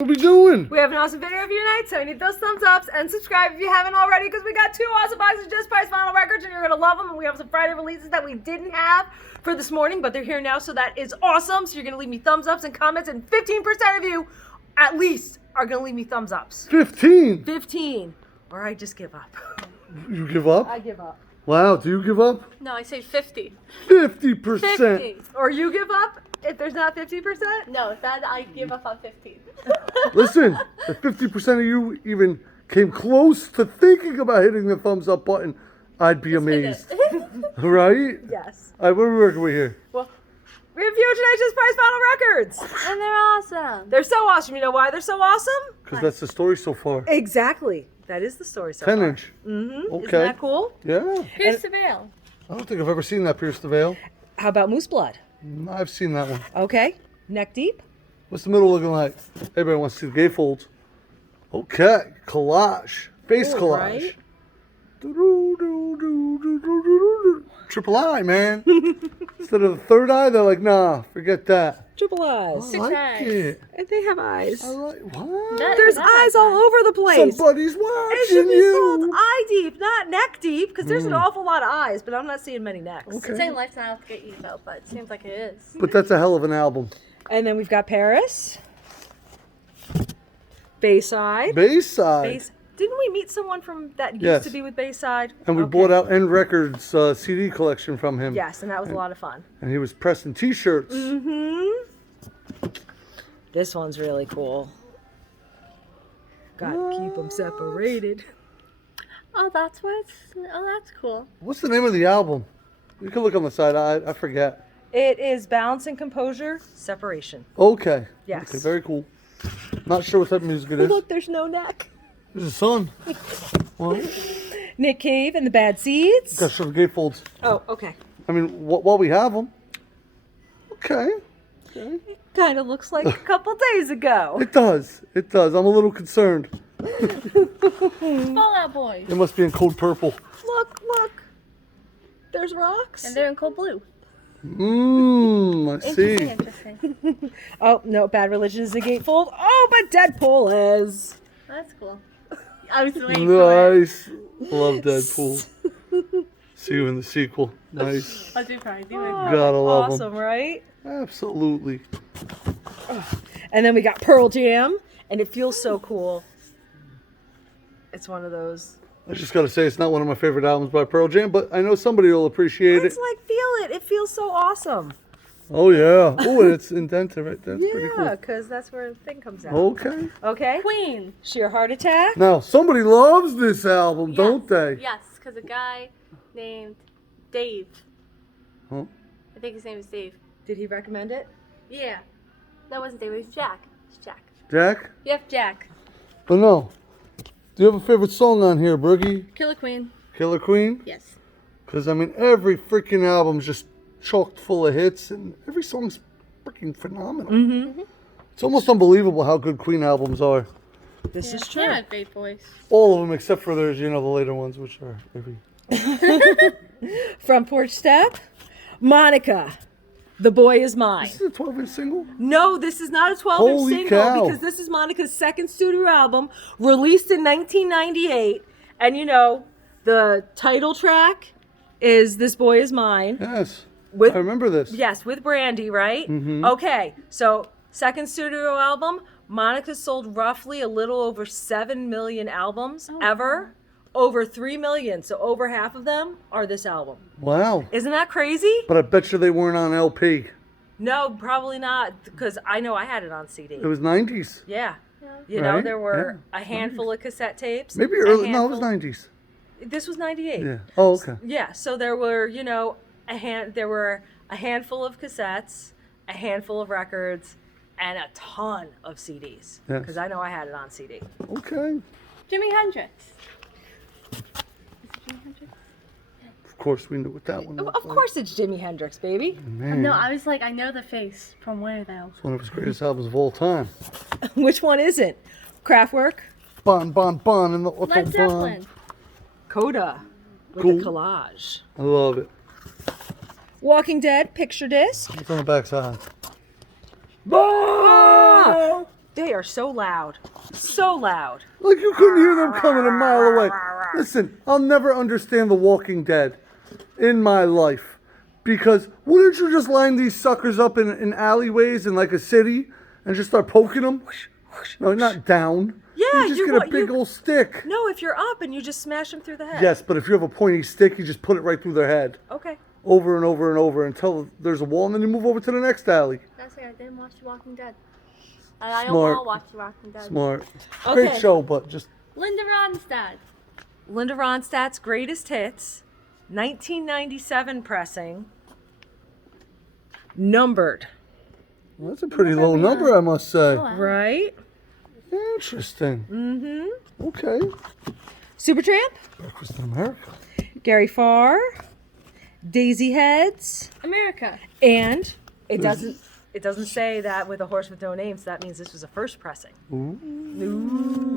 What are we doing? We have an awesome video review night, so we need those thumbs ups and subscribe if you haven't already, because we got 2 awesome boxes of Just Price Vinyl Records, and you're going to love them. And we have some Friday releases that we didn't have for this morning, but they're here now, so that is awesome. So you're going to leave me thumbs ups and comments, and 15% of you, at least, are going to leave me thumbs ups. 15? 15. Or I just give up. You give up? I give up. Wow, do you give up? No, I say 50. 50%. 50. Or you give up if there's not 50%? No, that I give up on 15. Listen, if 50% of you even came close to thinking about hitting the thumbs up button, I'd be amazed. Right? Yes. All right, what are we working with here? Well, review today's Just Price Vinyl Records. And they're awesome. They're so awesome. You know why they're so awesome? Because that's the story so far. Exactly. That is the story so 10 far. inch. Mm-hmm. Okay. Isn't that cool? Yeah. Pierce the veil. I don't think I've ever seen that Pierce the Veil. How about Moose Blood? I've seen that one. Okay. Neck deep. What's the middle looking like? Everybody wants to see the gatefolds. Okay. Collage. Face Cool, collage. right? Triple eye, man. Instead of the third eye, they're like, nah, forget that. Triple eyes. I like eyes. it. And they have eyes. I like what? There's eyes all over the place. Somebody's It watching should be called you. eye deep, not neck deep, because there's an awful lot of eyes, but I'm not seeing many necks. Okay. It's saying life's not out to get you though, but it seems like it is. But that's a hell of an album. And then we've got Paris. Bayside. Bayside. Didn't we meet someone from that used Yes. to be with Bayside? And we Okay. bought out End Records CD collection from him. Yes, and that was a lot of fun. And he was pressing t-shirts. Mm-hmm. This one's really cool. Gotta keep them separated. Oh, that's what it's... Oh, that's cool. What's the name of the album? You can look on the side. I forget. It is Balance and Composure, Separation. Okay. Yes. Okay, very cool. Not sure what type of music it is. Look, there's no neck. There's a sun. Well, Nick Cave and the Bad Seeds. gotta show the gatefolds. Oh, okay. I mean, while we have them. Okay. Okay. Kind of looks like a couple days ago. It does. It does. I'm a little concerned. Fallout Boys. It must be in code purple. Look, look. There's rocks. And they're in cold blue. I see. Interesting. Oh, no, Bad Religion is a gatefold. Oh, but Deadpool is. That's cool. I was waiting for it. Nice. Love Deadpool. See you in the sequel. Nice. I'll do probably do it. Gotta love 'em. Awesome, right? Absolutely. And then we got Pearl Jam, and it feels so cool. It's one of those. I just gotta say, it's not one of my favorite albums by Pearl Jam, but I know somebody will appreciate It's it. like, feel it. It feels so awesome. Oh, yeah. Oh, and it's indented right there. That's pretty Yeah, cool. because that's where the thing comes out. Okay. Okay. Queen. Sheer Heart Attack. Oh. Now, somebody loves this album, don't Yes. they? Yes, because a guy named Dave. Huh? I think his name is Dave. Did he recommend it? Yeah. That wasn't Dave, it was Jack. It's Jack. Jack? Yep, Jack. But no. Do you have a favorite song on here, Broogie? Killer Queen. Killer Queen? Yes. Because, I mean, every freaking album's just chocked full of hits, and every song's freaking phenomenal. Mm-hmm. It's almost unbelievable how good Queen albums are. This is They true. had great voice. All of them, except for there's, the later ones, which are maybe. Front Porch Step. Monica. The Boy Is Mine. This is a 12-inch single? No, this is not a 12-inch Holy single cow. because this is Monica's second studio album, released in 1998. And the title track is This Boy Is Mine. Yes. With, I remember this. Yes, with Brandy, right? Mhm. Okay, so second studio album, Monica sold roughly a little over 7 million albums ever. Over 3 million, so over half of them are this album. Wow. Isn't that crazy? But I bet you they weren't on LP. No, probably not, because I know I had it on CD. It was 90s. Yeah. Right? There were Yeah. a handful of cassette tapes. Maybe a early. No, it was handful- 90s. This was 98. Yeah. Oh, okay. Yeah, so there were, there were a handful of cassettes, a handful of records, and a ton of CDs. Yes. Because I know I had it on CD. Okay. Jimi Hendrix. Is it Jimi Hendrix? Of course, we knew what that one was. Of course it's Jimi Hendrix, baby. Man, No, I was like, I know the face. From where though? it's one of his greatest albums of all time. Which one isn't? Kraftwerk? Bon, bon, bon, and the Led Zeppelin. Coda. With Cool. the collage. I love it. Walking Dead, picture disc. It's on the back side. Ah! They are so loud. So loud. Like you couldn't hear them coming a mile away. Listen, I'll never understand The Walking Dead in my life. Because wouldn't you just line these suckers up in alleyways in like a city and just start poking them? No, not down. Yeah, you just get a big old stick. No, if you're up and you just smash them through the head. Yes, but if you have a pointy stick, you just put it right through their head. Okay. Over and over and over until there's a wall, and then you move over to the next alley. That's why I didn't watch The Walking Dead. And I don't Smart. want to watch The Walking Dead. Smart. Okay. Great show, but just... Linda Ronstadt. Linda Ronstadt's Greatest Hits, 1997 pressing, numbered. Well, that's a pretty low number, I must say. Oh, wow. Right? Interesting. Mm-hmm. Okay. Supertramp, Breakfast in America. Gary Farr, Daisy Heads, America. and it doesn't say that with a horse with no name, so that means this was a first pressing. Ooh.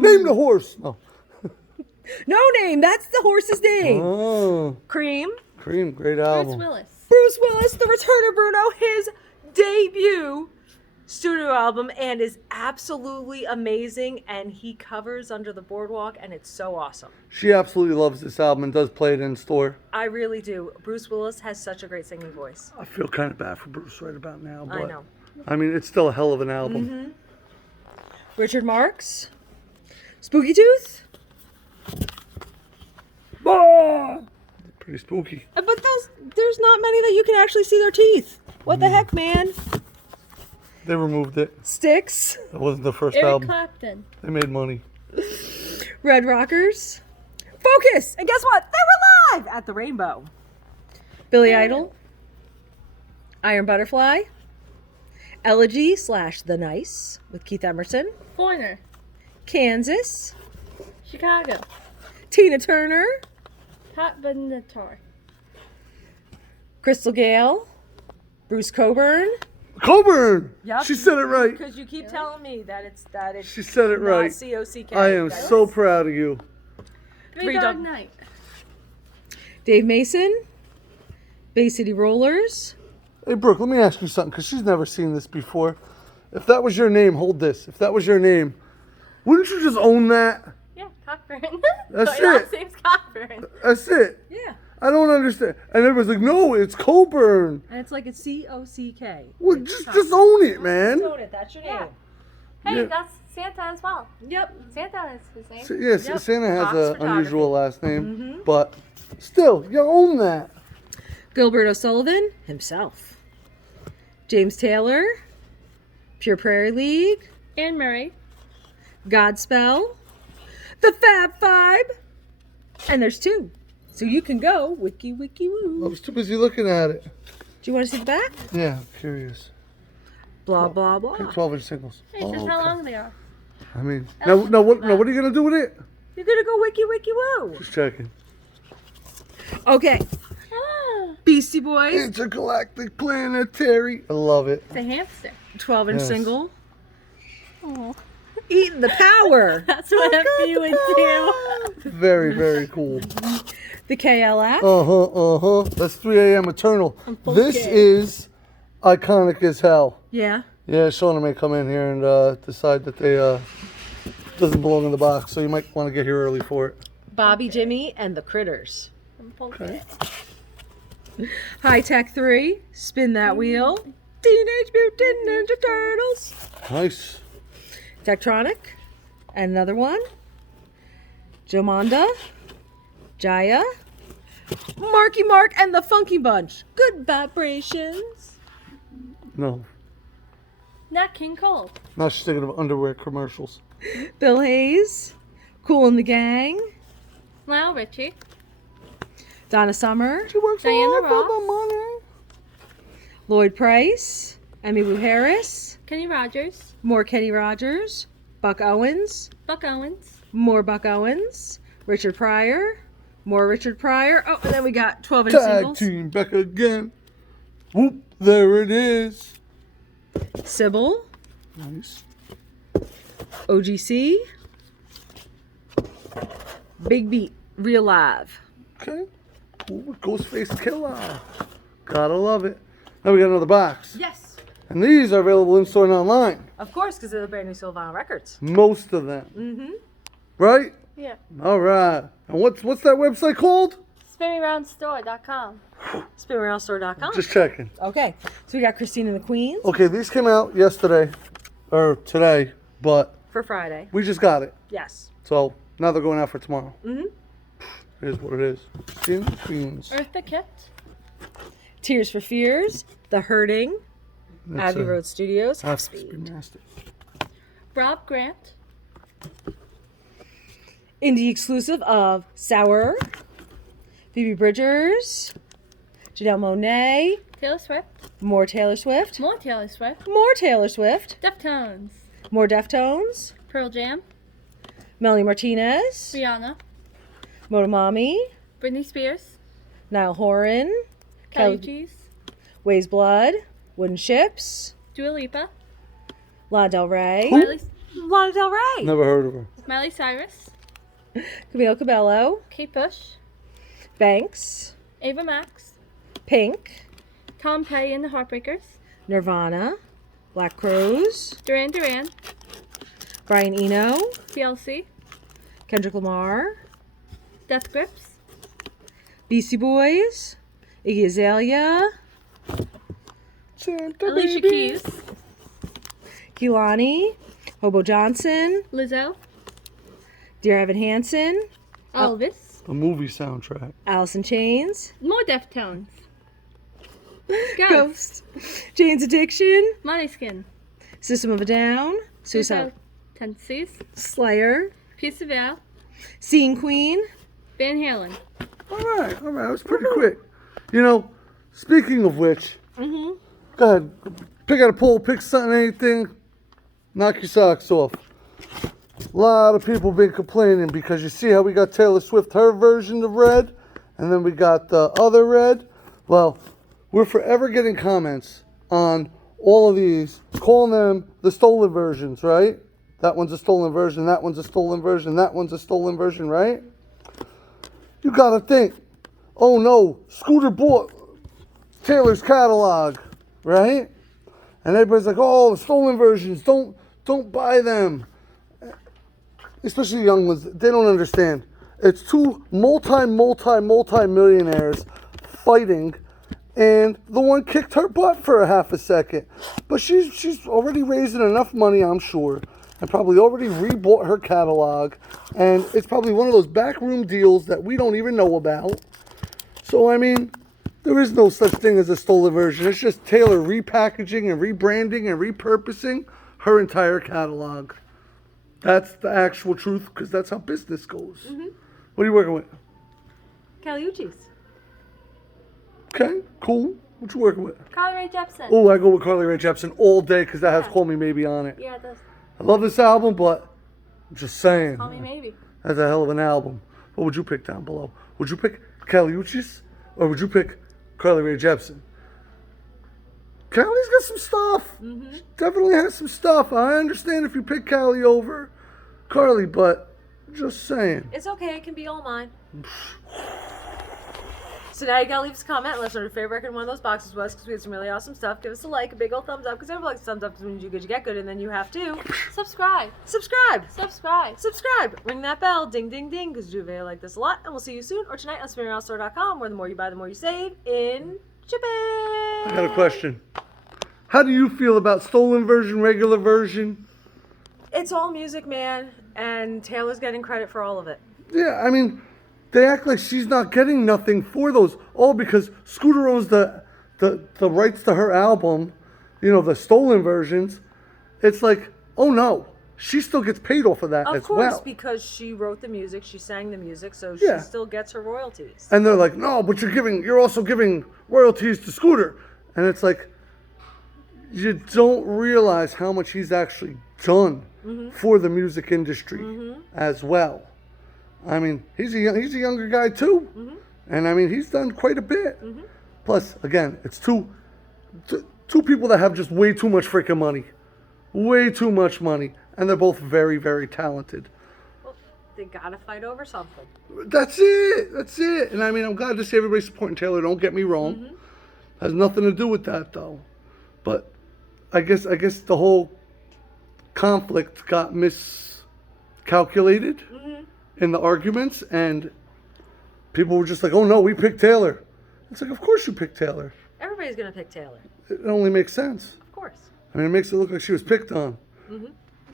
Name the horse. No. No name, that's the horse's name. Oh. Cream, Cream, great Bruce album. Willis. Bruce Willis, The Return of Bruno, his debut studio album, and is absolutely amazing, and he covers Under the Boardwalk, and it's so awesome. She absolutely loves this album and does play it in store. I really do. Bruce Willis has such a great singing voice. I feel kind of bad for Bruce right about now, but I know. I mean, it's still a hell of an album. Richard Marx, Spooky Tooth. Pretty spooky. But there's not many that you can actually see their teeth. What the heck, man? They removed it. Sticks, That wasn't the first Eric album. Clapton. They made money. Red Rockers, Focus, and guess what? They were live at the Rainbow. Billy Idol, Iron Butterfly, Elegy / The Nice with Keith Emerson, Foreigner. Kansas, Chicago. Tina Turner, Pat Benatar. Crystal Gale, Bruce Coburn. Coburn! Yep. She said it right. Because you keep telling me that it's She said it not right. C-O-C-K. I am That so is- proud of you. Three Dog Night. Dave Mason, Bay City Rollers, Hey, Brooke, let me ask you something, because she's never seen this before. If that was your name, hold this. If that was your name, wouldn't you just own that? Yeah, Cockburn. That's My last it. name's Cockburn. That's it. yeah, I don't understand. And everyone's like, no, it's Coburn. and it's like it's C-O-C-K. Well, just own it, man. Own it. That's your name. Yeah. Hey, Yeah. that's Santa as well. Yep. Santa is his name. So, yes, Yep. Santa has Fox an Photography. unusual last name, but still, you own that. Gilbert O'Sullivan himself, James Taylor, Pure Prairie League, Anne Murray. Godspell, the Fab Five, and there's two, so you can go wiki wiki I woo. was too busy looking at it. Do you want to see the back? Yeah, I'm curious. Blah blah blah. 12-inch singles. Hey, it's just how long they are. I mean, now what are you going to do with it? You're gonna go wiki wiki woo. Just checking. Okay, Ah, Beastie Boys, Intergalactic Planetary. I love it. it's a hamster. 12-inch Yes. single. Oh, Eating the Power, that's what I would do. Very, very cool. the KLF, That's 3 a.m. Eternal. This funky. is iconic as hell. yeah. Yeah, Shauna may come in here and decide that they doesn't belong in the box, so you might want to get here early for it. Bobby Jimmy and the Critters. Okay. High Tech 3, Spin That Wheel, Teenage Mutant Ninja Turtles, Nice. Tektronic, and another one, Jomanda, Jaya, Marky Mark and the Funky Bunch, Good Vibrations, No, Nat King Cole. now she's thinking of underwear commercials. Bill Hayes, Kool and the Gang, Lionel Richie. Donna Summer, She works Diana hard for Ross. the money. Lloyd Price, Emmy Lou Harris, Kenny Rogers. more Kenny Rogers, Buck Owens, Buck Owens. more Buck Owens, Richard Pryor, more Richard Pryor. Oh, and then we got 12-inch Tag singles. team back again. Whoop, there it is. Sybil, Nice. OGC, Big Beat, Real Live. Okay. Cool. Ghostface Killer. Gotta love it. Now we got another box. Yes. And these are available in store and online. Of course, because they're the brand new Soul Vinyl Records. Most of them. Mm-hmm. Right? Yeah. All right. And what's that website called? SpinAroundStore.com. SpinAroundStore.com. Just checking. Okay. So we got Christine and the Queens Okay, these came out yesterday or today, but for Friday. we just got it. Yes. So now they're going out for tomorrow. Mm-hmm. It is what it is. King Queens. Eartha Kitt. Tears for Fears, The Hurting, That's Abbey a Road Studios, Half half Speed. speed master. Rob Grant. Indie exclusive of Sour, Phoebe Bridgers, Janelle Monáe, Taylor Swift. more Taylor Swift, More Taylor Swift. more Taylor Swift, Deftones. more Deftones, Pearl Jam. Melanie Martinez, Rihanna. Motomami, Britney Spears. Niall Horan, Kelly Kelly- Cheese. Ways Blood, Wooden Ships, Dua Lipa. Lana Del Rey, Miley, Lana Del Rey, Never heard of her. Miley Cyrus. Camille Cabello, Kate Bush. Banks, Ava Max. Pink, Tom Petty and the Heartbreakers. Nirvana, Black Crowes, Duran Duran. Brian Eno, TLC. Kendrick Lamar, Death Grips. Beastie Boys, Iggy Azalea, Santa Alicia baby. Keys. Kehlani, Hobo Johnson, Lizzo. Dear Evan Hansen, Elvis. A movie soundtrack. Alice in Chains, More Deftones. Ghost. Ghost, Jane's Addiction, Måneskin. System of a Down, Suicide, Tendencies. Slayer, Piece of Al. Scene Queen. Van Halen. All right. That was pretty quick. You know, speaking of which, Mm-hmm. go ahead. Pick out a poll, pick something, anything. Knock your socks off. A lot of people been complaining because you see how we got Taylor Swift, her version of Red, and then we got the other Red. Well, we're forever getting comments on all of these, calling them the stolen versions, right? That one's a stolen version, that one's a stolen version, that one's a stolen version, right? You gotta think, oh no, Scooter bought Taylor's catalog, right? And everybody's like, oh, the stolen versions, don't buy them. Especially the young ones, they don't understand. It's two multi-millionaires fighting, and the one kicked her butt for a half a second. But she's already raising enough money, I'm sure, and probably already rebought her catalog. And it's probably one of those backroom deals that we don't even know about. So, I mean, there is no such thing as a stolen version. It's just Taylor repackaging and rebranding and repurposing her entire catalog. That's the actual truth, because that's how business goes. Mm-hmm. What are you working with? Cali Uchis. Okay, cool. What you working with? Carly Rae Jepsen. Oh, I go with Carly Rae Jepsen all day because that has Yeah. Call Me Maybe on it. Yeah, that's I love this album, but I'm just saying. Call Me Maybe. That's a hell of an album. What would you pick down below? Would you pick Cali Uchis or would you pick Carly Rae Jepsen? Cali's got some stuff. Mm-hmm. She definitely has some stuff. I understand if you pick Cali over Carly, but just saying. It's okay, it can be all mine. So now you gotta leave us a comment and let us know your favorite record in one of those boxes was, because we had some really awesome stuff. Give us a like, a big old thumbs up, because everybody likes thumbs up, because when you do good, you get good, and then you have to Subscribe. subscribe. Subscribe. Subscribe. Ring that bell. Ding, ding, ding, because you do video like this a lot. And we'll see you soon or tonight on SpinAroundStore.com, where the more you buy, the more you save in shipping. I got a question. How do you feel about stolen version, regular version? It's all music, man, and Taylor's getting credit for all of it. Yeah, I mean, they act like she's not getting nothing for those, all because Scooter owns the rights to her album, you know, the stolen versions. It's like, oh no, she still gets paid off of that Of as course, well. because she wrote the music, she sang the music, so Yeah. she still gets her royalties. And they're like, no, but you're also giving royalties to Scooter. And it's like, you don't realize how much he's actually done for the music industry as well. I mean, he's a younger guy too, and I mean he's done quite a bit. Plus, again, it's two people that have just way too much freaking money, way too much money, and they're both very, very talented. Well, they gotta fight over something. That's it. And I mean, I'm glad to see everybody supporting Taylor. Don't get me wrong, has nothing to do with that though. But I guess the whole conflict got miscalculated in the arguments, and people were just like, "Oh no, we picked Taylor." It's like, of course you picked Taylor. Everybody's gonna pick Taylor. It only makes sense. Of course. I mean, it makes it look like she was picked on.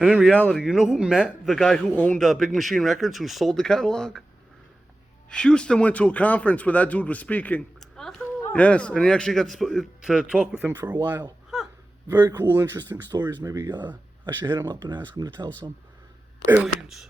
And in reality, you know who met the guy who owned Big Machine Records, who sold the catalog? Houston went to a conference where that dude was speaking. Oh. Yes, and he actually got to talk with him for a while. Very cool, interesting stories. Maybe I should hit him up and ask him to tell some. Aliens.